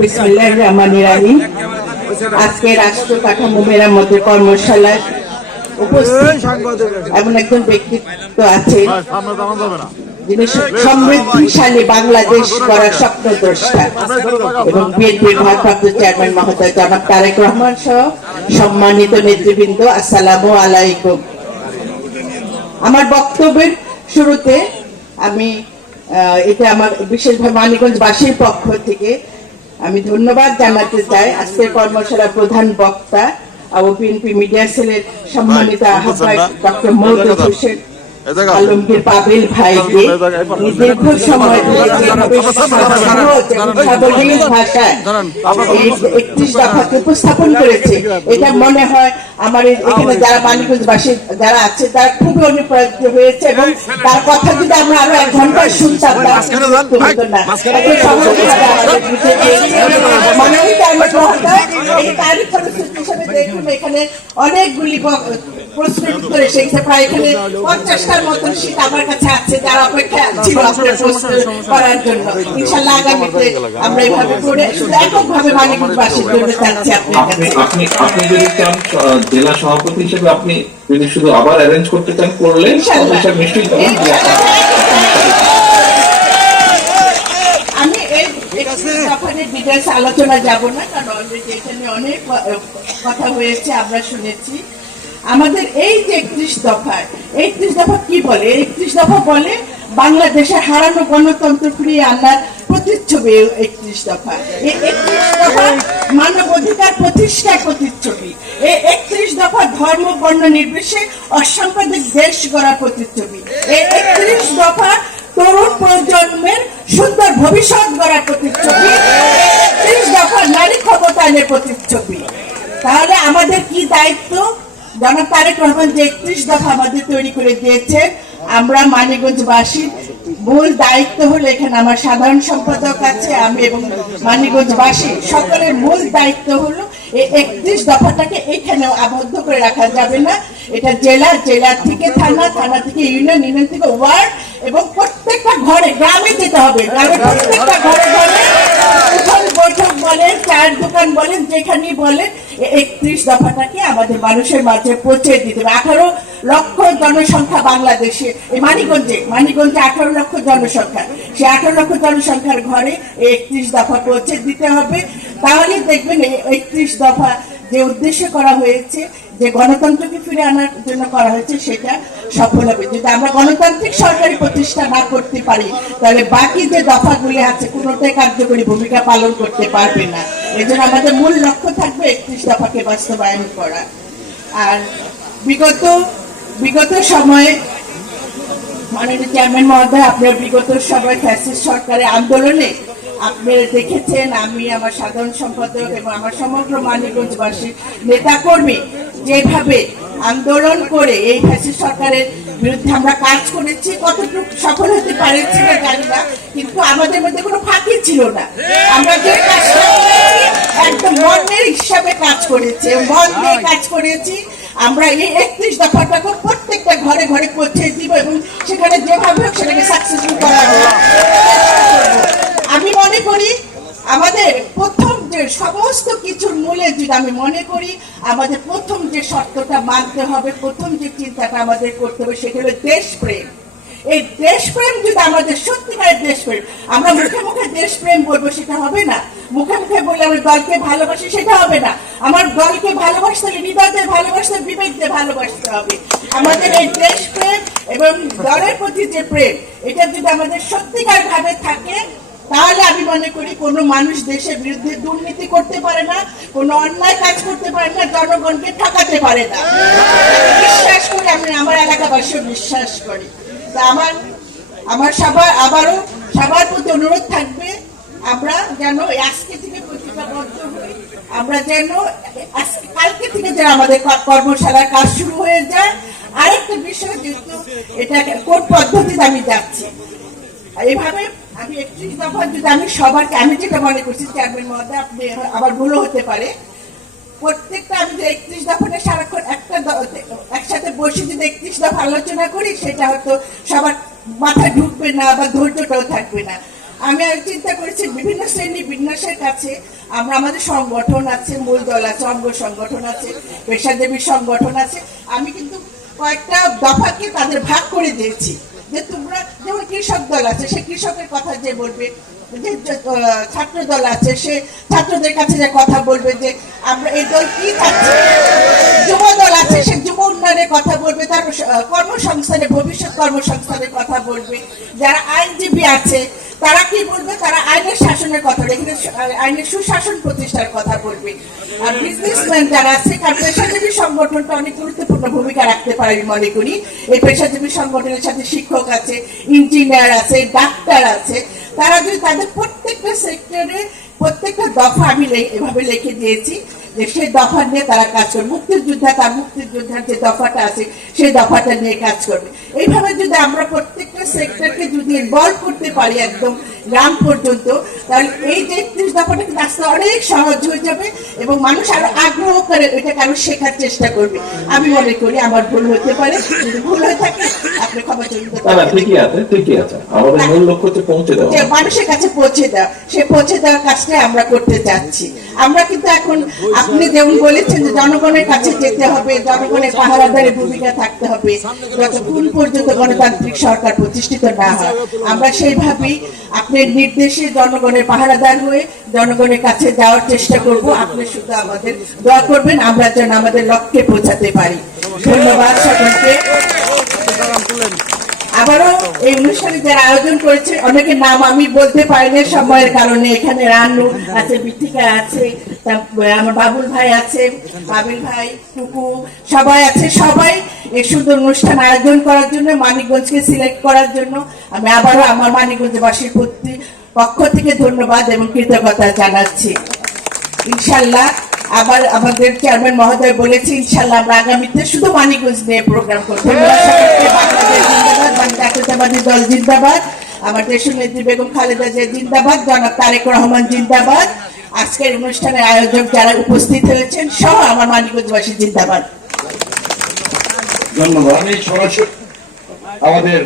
বিসমিল্লাহির রহমানির রহিম। আজকে রাষ্ট্র কাঠামো মেরামতের কর্মশালায় উপস্থিত এমন একজন ব্যক্তিত্ব আছে যিনি সমৃদ্ধিশালী বাংলাদেশ গড়ার স্বপ্নদ্রষ্টা এবং বিএনপির ভারপ্রাপ্ত চেয়ারম্যান মহোদয় জনাব তারেক রহমান সহ সম্মানিত নেতৃবৃন্দ, আসসালামু আলাইকুম। আমার বক্তব্যের শুরুতে আমি এটা আমার বিশেষভাবে মানিকগঞ্জবাসীর পক্ষ থেকে আমি ধন্যবাদ জানাতে চাই আজকের কর্মশালার প্রধান বক্তা ও বিএনপি মিডিয়া সেলের সম্মানিত আহ্বায়ক ডক্টর মওদুদ হোসেন আলমগীর পাবেল ভাইকে দীর্ঘ সময় ধরে ভাষায় 31 দফাকে উপস্থাপন করেছে। এটা মনে হয় আমার এখানে যারা মানিকগঞ্জবাসী যারা আছে তারা খুবই অনুপ্রাণিত হয়েছে এবং তার কথা যদি আমরা আরো 1 ঘন্টা শুনতাম এখানে অনেকগুলি প্রশ্ন উত্তর এসেছে। প্রায় এখানে 50টার মতন শীত আমার কাছে আছে যারা অপেক্ষা ছিল আপনার প্রশ্ন করার জন্য। ইনশাআল্লাহ আগামীতে আমরা এইভাবে করে শুধু এককভাবে মানিকগঞ্জবাসীর জন্য চাচ্ছি আপনি যদি চান জেলা সভাপতি হিসেবে আপনি যদি শুধু আবার অ্যারেঞ্জ করতে চান করলে নিশ্চয়ই আমি এই ডিটেইলস আলোচনা যাব না, কারণ অলরেডি এখানে অনেক কথা হয়েছে, আমরা শুনেছি। আমাদের এই যে 31 দফা কি বলে? 31 দফা বলে বাংলাদেশের হারানো গণতন্ত্র ফিরিয়ে আনার প্রতিচ্ছবি। 31 দফা মানব অধিকার প্রতিষ্ঠার প্রতিচ্ছবি। এই 31 দফা ধর্ম বর্ণ নির্বিশেষে অসাম্প্রদায়িক দেশ গড়ার প্রতিচ্ছবি। এই 31 দফা তরুণ প্রজন্মের সুন্দর ভবিষ্যৎ গড়ার প্রতিচ্ছবি। 31 দফা নারী ক্ষমতায়নের প্রতিচ্ছবি। তাহলে আমাদের কি দায়িত্ব? জনাব তারেক রহমান যে 31 দফা আমাদের তৈরি করে দিয়েছে, আমরা মানিকগঞ্জবাসীর মূল দায়িত্ব হলো, এখানে আমার সাধারণ সম্পাদক আছে, আমি এবং মানিকগঞ্জবাসী সকলের মূল দায়িত্ব হলো এই 31 দফাটাকে এখানে আবদ্ধ করে রাখা যাবে না। এটা জেলা থেকে থানা, থানা থেকে ইউনিয়ন, ইউনিয়ন থেকে ওয়ার্ড এবং প্রত্যেকটা ঘরে গ্রামে যেতে হবে। গ্রামে প্রত্যেকটা ঘরে ঘরে বৈঠক বলেন, চায়ের দোকান বলেন, যেখানেই বলেন 31 দফাটাকে আমাদের মানুষের মাঝে পৌঁছে দিতে হবে। 18 লক্ষ জনসংখ্যা বাংলাদেশে, এই মানিকগঞ্জে 18 লক্ষ জনসংখ্যা, সেই 18 লক্ষ জনসংখ্যার ঘরে 31 দফা পৌঁছে দিতে হবে। তাহলে দেখবেন 31 দফা যে উদ্দেশ্য করা হয়েছে, যে গণতন্ত্রকে ফিরে আনার জন্য করা হয়েছে, সেটা সফল হবে। যদি আমরা গণতান্ত্রিক সরকারি প্রতিষ্ঠা না করতে পারি, তাহলে বাকি যে দফাগুলি আছে কোনোটাই কার্যকরী ভূমিকা পালন করতে পারবে না। এই জন্য আমাদের মূল লক্ষ্য থাকবে 31 দফাকে বাস্তবায়ন করা। আর বিগত সময়ে মাননীয় চেয়ারম্যান মহোদয়, আপনার বিগত সময় ফ্যাসিস্ট সরকারের আন্দোলনে আপনারা দেখেছেন, আমি আমার সাধারণ সম্পাদক এবং আমার সমগ্র মানিকগঞ্জবাসী নেতা কর্মী যেভাবে আন্দোলন করে এই ফ্যাসিস্ট সরকারের বিরুদ্ধে আমরা কাজ করেছি। কতটুকু সফল হতে পারেছি না জানি না, কিন্তু আমাদের মধ্যে কোনো ফাঁকি ছিল না। আমরা যে কাজটা একদম মনের হিসাবে কাজ করেছি, মন দিয়ে কাজ করেছি। আমরা এই 31 দফাটাকে প্রত্যেকটা ঘরে ঘরে পৌঁছে দিব এবং সেখানে যেভাবে হোক সেটাকে সাকসেসফুল করা হবে। আমি মনে করি আমাদের প্রথম যে সমস্ত কিছুর মূলে যদি আমি মনে করি আমাদের প্রথম যে শর্তটা মানতে হবে, প্রথম যে চিন্তাটা আমাদের করতে হবে, সেটা হলো দেশপ্রেম। এই দেশপ্রেম যদি আমাদের সত্যিকারের দেশপ্রেম, আমরা মুখে মুখে দেশপ্রেম বলবো সেটা হবে না, মুখে মুখে বলে আমার দলকে ভালোবাসি সেটা হবে না। আমার দলকে ভালোবাসতে হলে হৃদয়তে ভালোবাসতে, বিবেকতে ভালোবাসতে হবে। আমাদের এই দেশপ্রেম এবং দলের প্রতি যে প্রেম, এটা যদি আমাদের সত্যিকার ভাবে থাকে, তাহলে আমি মনে করি কোনো মানুষ দেশের বিরুদ্ধে দুর্নীতি করতে পারে না, কোনো অন্যায় কাজ করতে পারে না, জনগণকে ঠকাতে পারে না। বিশ্বাস করি, আমি আমার এলাকাবাসীও বিশ্বাস করি। তা আমার সবার প্রতি অনুরোধ থাকবে, আমরা যেন আজকে থেকে প্রতিজ্ঞাবদ্ধ হই, আমরা যেন কালকে থেকে যেন আমাদের কর্মশালার কাজ শুরু হয়ে যায়। আরেকটা বিষয়, যেহেতু এটা কোন পদ্ধতিতে আমি যাচ্ছি, এইভাবে আমি 31 দফা যদি আমি সবাইকে, আমি যেটা মনে করছি চেয়ারম্যান মহোদয়, আপনি আবার ভুলও হতে পারে, প্রত্যেকটা আমি যে 31 দফাটা সারাক্ষণ একসাথে বসে যদি 31 দফা আলোচনা করি, সেটা হয়তো সবার মাথায় ঢুকবে না বা ধৈর্যটাও থাকবে না। আমি আর চিন্তা করেছি বিভিন্ন শ্রেণী বিন্যাসের কাছে আমরা আমাদের সংগঠন আছে, মূল দল আছে, অঙ্গ সংগঠন আছে, পেশাজীবী সংগঠন আছে। আমি কিন্তু কয়েকটা দফাকে তাদের ভাগ করে দিয়েছি যে তোমরা যেমন কৃষক দল আছে, সে কৃষকের কথা যে বলবে, যে ছাত্র দল আছে সে ছাত্রদের কাছে যে কথা বলবে যে আমরা এই দল কি চাচ্ছি, যুব দল আছে সে যুব উন্নয়নের কথা বলবে, তার কর্মসংস্থানের ভবিষ্যৎ কর্মসংস্থানের কথা বলবে, যারা আইনজীবী আছে তারা কি বলবে, তারা আইনের শাসনের কথা, এখানে আইনের সুশাসন প্রতিষ্ঠার কথা বলবে। আর বিজনেসম্যান যারা আছে, কারণ পেশাজীবী সংগঠনটা অনেক গুরুত্বপূর্ণ ভূমিকা রাখতে পারে আমি মনে করি। এই পেশাজীবী সংগঠনের সাথে শিক্ষক আছে, ইঞ্জিনিয়ার আছে, ডাক্তার আছে, তারা যদি তাদের প্রত্যেকটা সেক্টরে প্রত্যেকটা দফা আমি এভাবে লিখে দিয়েছি যে সেই দফা নিয়ে তারা কাজ করবে। মুক্তিযোদ্ধা তার মুক্তিযোদ্ধার যে দফাটা আছে সেই দফাটা নিয়ে কাজ করবে। এইভাবে যদি আমরা প্রত্যেকটা সেক্টরকে যদি ইনভলভ করতে পারি একদম গ্রাম পর্যন্ত, তাহলে এই যে 31 দফাটা কিন্তু আসতে অনেক সহজ হয়ে যাবে এবং মানুষ আরো আগ্রহ করে এটাকে আরো শেখার চেষ্টা করবে। আমি মনে করি আমার ভুল হতে পারে, যদি ভুল হয়ে থাকে আপনি ক্ষমা চাইবেন। ঠিকই আছে। আমাদের মূল লক্ষ্য হচ্ছে পৌঁছে দেওয়া, যে মানুষের কাছে পৌঁছে দেওয়া, সে পৌঁছে দেওয়ার কাজটাই আমরা করতে যাচ্ছি। আমরা কিন্তু এখন আপনি যেমন বলেছেন যে জনগণের কাছে যেতে হবে, জনগণের পাহারাদারের ভূমিকা থাকতে হবে যতক্ষণ পর্যন্ত গণতান্ত্রিক সরকার প্রতিষ্ঠিত না হয়। আমরা সেইভাবেই আপনার নির্দেশে জনগণের পাহারাদার হয়ে জনগণের কাছে যাওয়ার চেষ্টা করব। আপনি শুধু আমাদের দোয়া করবেন আমরা যেন আমাদের লক্ষ্যে পৌঁছাতে পারি। ধন্যবাদ সকলকে। আবারও এই অনুষ্ঠানে যারা আয়োজন করেছে অনেকের নাম আমি বলতে পারিনি সময়ের কারণে। এখানে রানু আছে, বিথিকা আছে, আমার বাবুল ভাই আছে, বাবিল ভাই, টুকু সবাই আছে। সবাই এই সুন্দর অনুষ্ঠান আয়োজন করার জন্য, মানিকগঞ্জকে সিলেক্ট করার জন্য আমি আবারও আমার মানিকগঞ্জবাসীর পক্ষ থেকে ধন্যবাদ এবং কৃতজ্ঞতা জানাচ্ছি। ইনশাল্লাহ আবার আমাদের চেয়ারম্যান মহোদয় বলেছে ইনশাল্লাহ আমরা আগামীতে শুধু মানিকগঞ্জ নিয়ে প্রোগ্রাম করবো। বাংলাদেশ জিন্দাবাদ, জাতীয়তাবাদী দল জিন্দাবাদ, আমার দেশের নেত্রী বেগম খালেদা জিয়া জিন্দাবাদ, জনাব তারেক রহমান জিন্দাবাদ। আজকের অনুষ্ঠানের আয়োজক যারা উপস্থিত হয়েছেন সহ আমার মানিকগঞ্জবাসী জিন্দাবাদ। ধন্যবাদ। আমি সরাসরি আমাদের